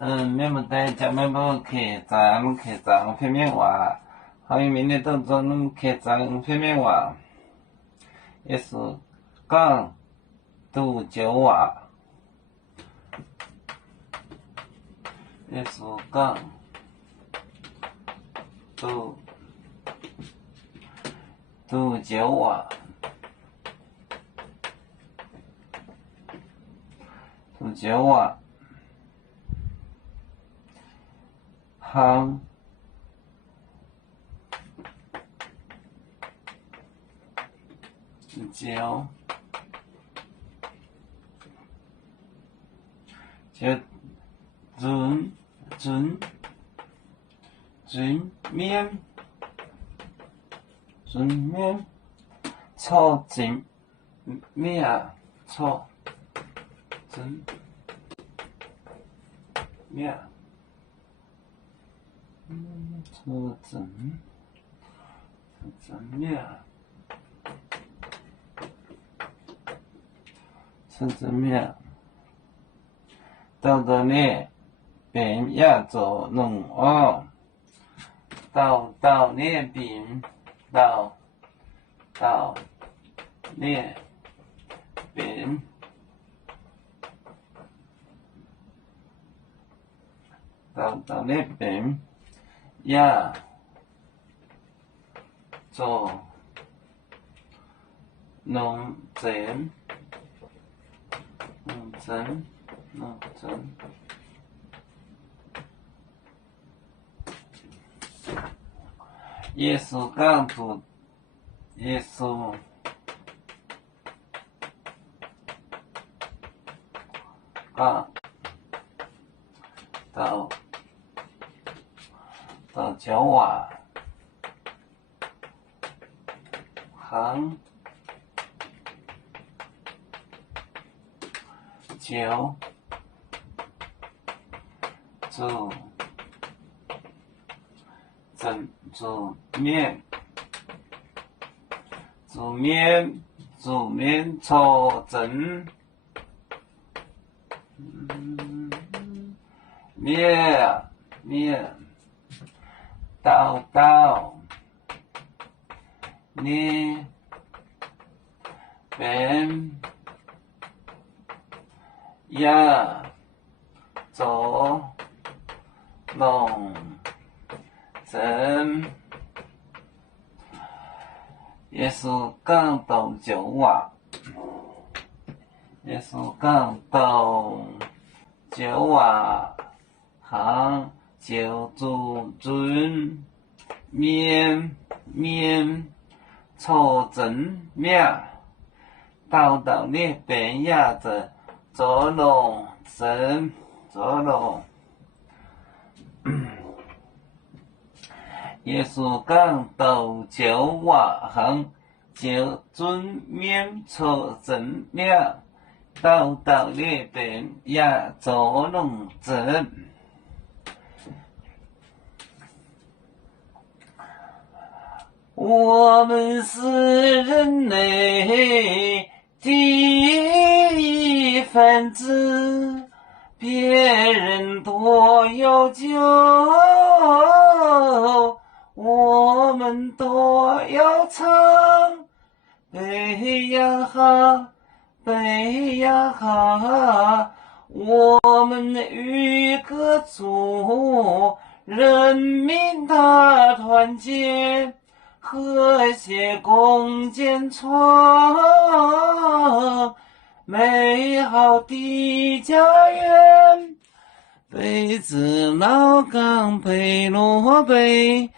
免不得食免要客栈，客栈片面话，欢迎明年到咱客栈片面话，也是讲度酒话，也是讲度酒话，度酒话。行酒就准面错准面错准面错准面错准面到的呢便也做弄哦到呢便到呢便到呢便也做弄整耶稣讲主耶稣讲到酒话行酒煮面错整面到呢边呀做弄整耶稣讲到酒话耶稣讲到酒话行酒准面错整面到呢边呀子做弄整做弄耶稣讲到酒话行酒准面错整面到呢边呀做弄整我们是人类第一分子，别人多有酒，我们多有唱，背呀哈，我们与歌主，人民大团结。和谐共建创美好的家园，北至老港北落北